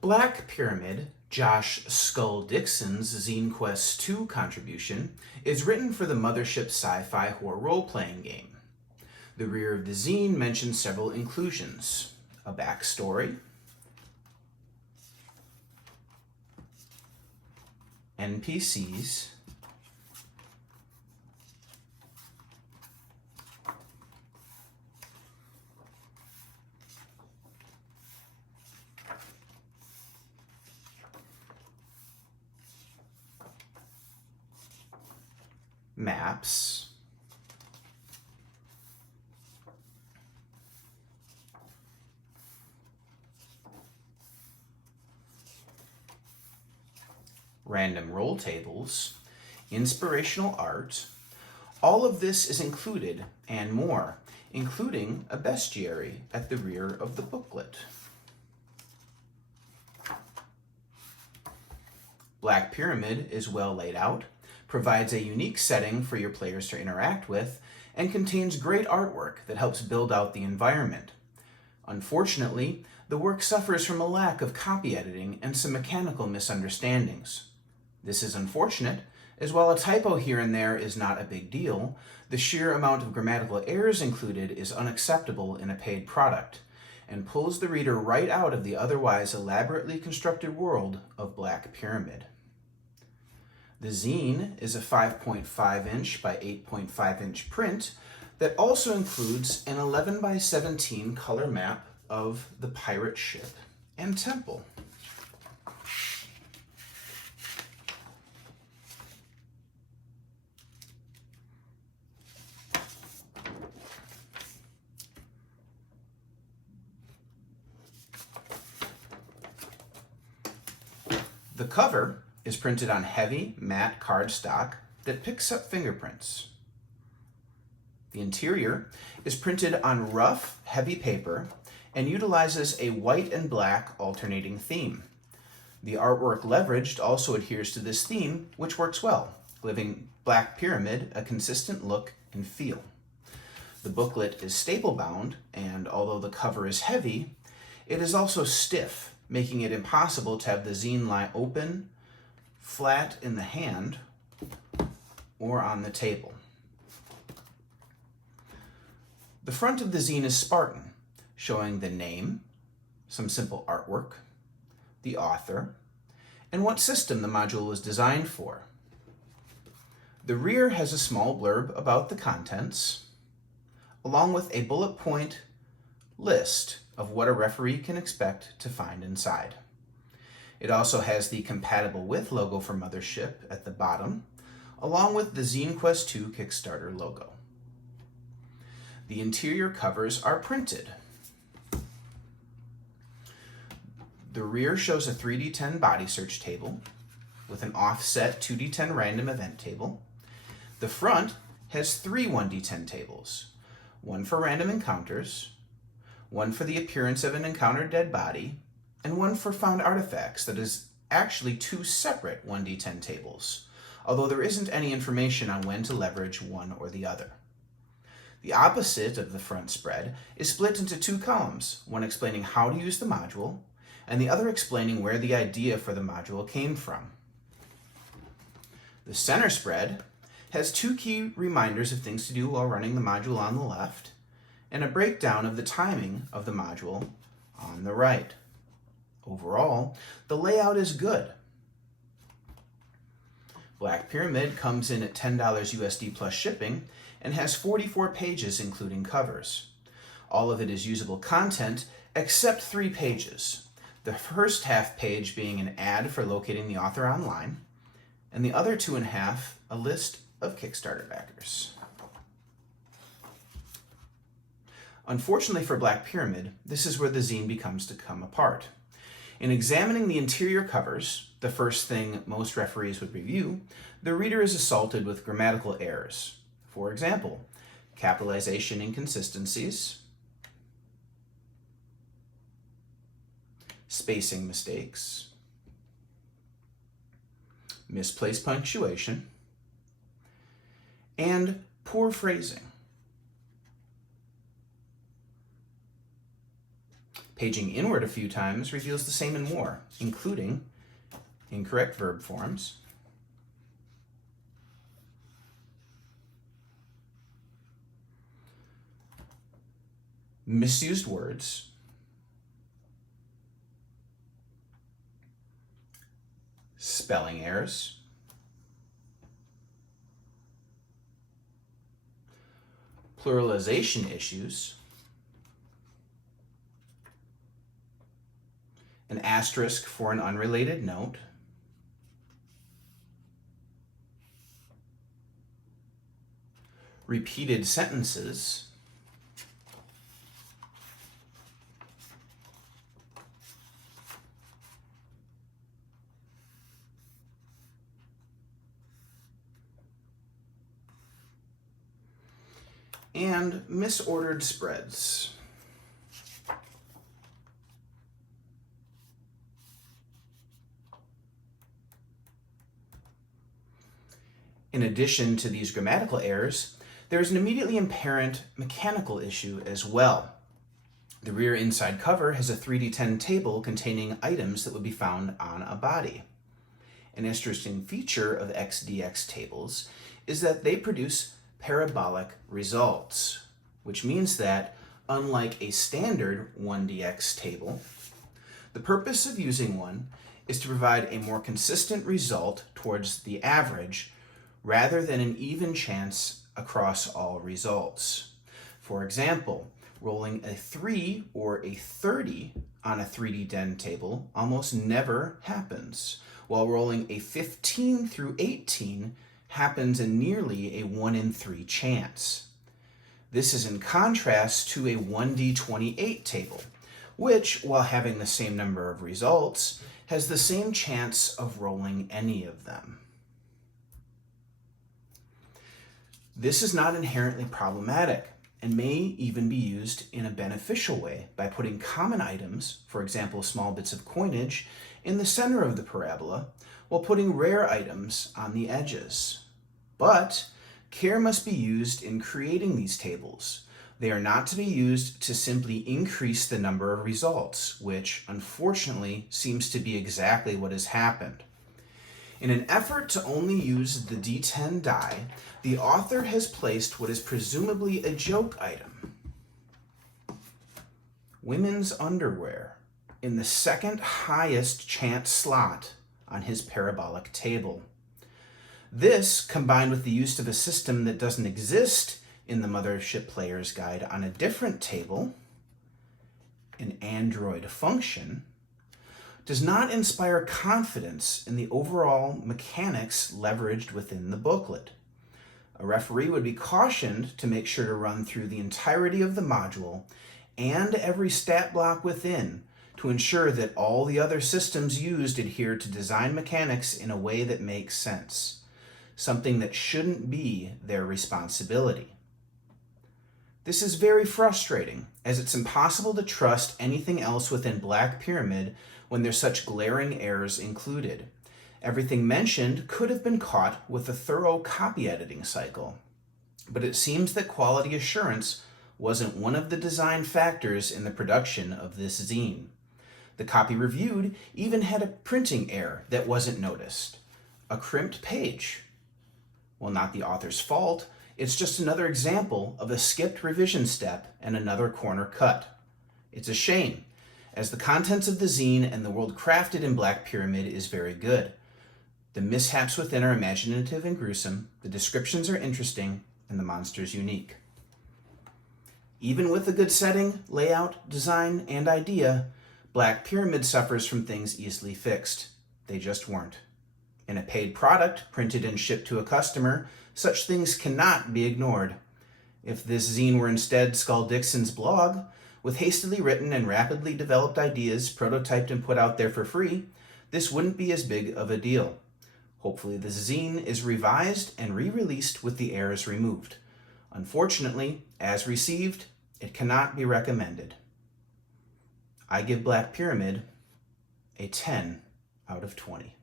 Black Pyramid, Josh Skull Dixon's Zine Quest 2 contribution, is written for the Mothership sci-fi horror role-playing game. The rear of the zine mentions several inclusions: a backstory, NPCs, maps, random roll tables, inspirational art. All of this is included and more, including a bestiary at the rear of the booklet. Black Pyramid is well laid out, provides a unique setting for your players to interact with, and contains great artwork that helps build out the environment. Unfortunately, the work suffers from a lack of copy editing and some mechanical misunderstandings. This is unfortunate, as while a typo here and there is not a big deal, the sheer amount of grammatical errors included is unacceptable in a paid product, and pulls the reader right out of the otherwise elaborately constructed world of Black Pyramid. The zine is a 5.5-inch by 8.5-inch print that also includes an 11 by 17 color map of the pirate ship and temple. The cover is printed on heavy, matte cardstock that picks up fingerprints. The interior is printed on rough, heavy paper and utilizes a white and black alternating theme. The artwork leveraged also adheres to this theme, which works well, giving Black Pyramid a consistent look and feel. The booklet is staple bound, and although the cover is heavy, it is also stiff, making it impossible to have the zine lie open, flat in the hand, or on the table. The front of the zine is Spartan, showing the name, some simple artwork, the author, and what system the module was designed for. The rear has a small blurb about the contents, along with a bullet point list of what a referee can expect to find inside. It also has the Compatible With logo for Mothership at the bottom, along with the Zine Quest 2 Kickstarter logo. The interior covers are printed. The rear shows a 3d10 body search table with an offset 2d10 random event table. The front has 3 1d10 tables, one for random encounters, one for the appearance of an encountered dead body, and one for found artifacts that is actually 2 separate 1d10 tables, although there isn't any information on when to leverage one or the other. The opposite of the front spread is split into 2 columns, one explaining how to use the module, and the other explaining where the idea for the module came from. The center spread has 2 key reminders of things to do while running the module on the left, and a breakdown of the timing of the module on the right. Overall, the layout is good. Black Pyramid comes in at $10 USD plus shipping and has 44 pages including covers. All of it is usable content except 3 pages. The first half page being an ad for locating the author online, and the other 2.5 a list of Kickstarter backers. Unfortunately for Black Pyramid, this is where the zine becomes to come apart. In examining the interior covers, the first thing most referees would review, the reader is assaulted with grammatical errors. For example, capitalization inconsistencies, spacing mistakes, misplaced punctuation, and poor phrasing. Paging inward a few times reveals the same and more, including incorrect verb forms, misused words, spelling errors, pluralization issues, an asterisk for an unrelated note, repeated sentences, and misordered spreads. In addition to these grammatical errors, there is an immediately apparent mechanical issue as well. The rear inside cover has a 3D10 table containing items that would be found on a body. An interesting feature of XDX tables is that they produce parabolic results, which means that, unlike a standard 1DX table, the purpose of using one is to provide a more consistent result towards the average rather than an even chance across all results. For example, rolling a 3 or a 30 on a 3D10 table almost never happens, while rolling a 15 through 18 happens in nearly a 1 in 3 chance. This is in contrast to a 1D28 table, which, while having the same number of results, has the same chance of rolling any of them. This is not inherently problematic and may even be used in a beneficial way by putting common items, for example, small bits of coinage, in the center of the parabola, while putting rare items on the edges. But care must be used in creating these tables. They are not to be used to simply increase the number of results, which unfortunately seems to be exactly what has happened. In an effort to only use the D10 die, the author has placed what is presumably a joke item, women's underwear, in the second highest chance slot on his parabolic table. This, combined with the use of a system that doesn't exist in the Mothership Player's Guide on a different table, an Android function, does not inspire confidence in the overall mechanics leveraged within the booklet. A referee would be cautioned to make sure to run through the entirety of the module and every stat block within to ensure that all the other systems used adhere to design mechanics in a way that makes sense, something that shouldn't be their responsibility. This is very frustrating, as it's impossible to trust anything else within Black Pyramid when there's such glaring errors included. Everything mentioned could have been caught with a thorough copy editing cycle, but it seems that quality assurance wasn't one of the design factors in the production of this zine. The copy reviewed even had a printing error that wasn't noticed, a crimped page. Well, not the author's fault, it's just another example of a skipped revision step and another corner cut. It's a shame, as the contents of the zine and the world crafted in Black Pyramid is very good. The mishaps within are imaginative and gruesome, the descriptions are interesting, and the monsters unique. Even with a good setting, layout, design, and idea, Black Pyramid suffers from things easily fixed. They just weren't. In a paid product, printed and shipped to a customer, such things cannot be ignored. If this zine were instead Skull Dixon's blog, with hastily written and rapidly developed ideas prototyped and put out there for free, this wouldn't be as big of a deal. Hopefully this zine is revised and re-released with the errors removed. Unfortunately, as received, it cannot be recommended. I give Black Pyramid a 10 out of 20.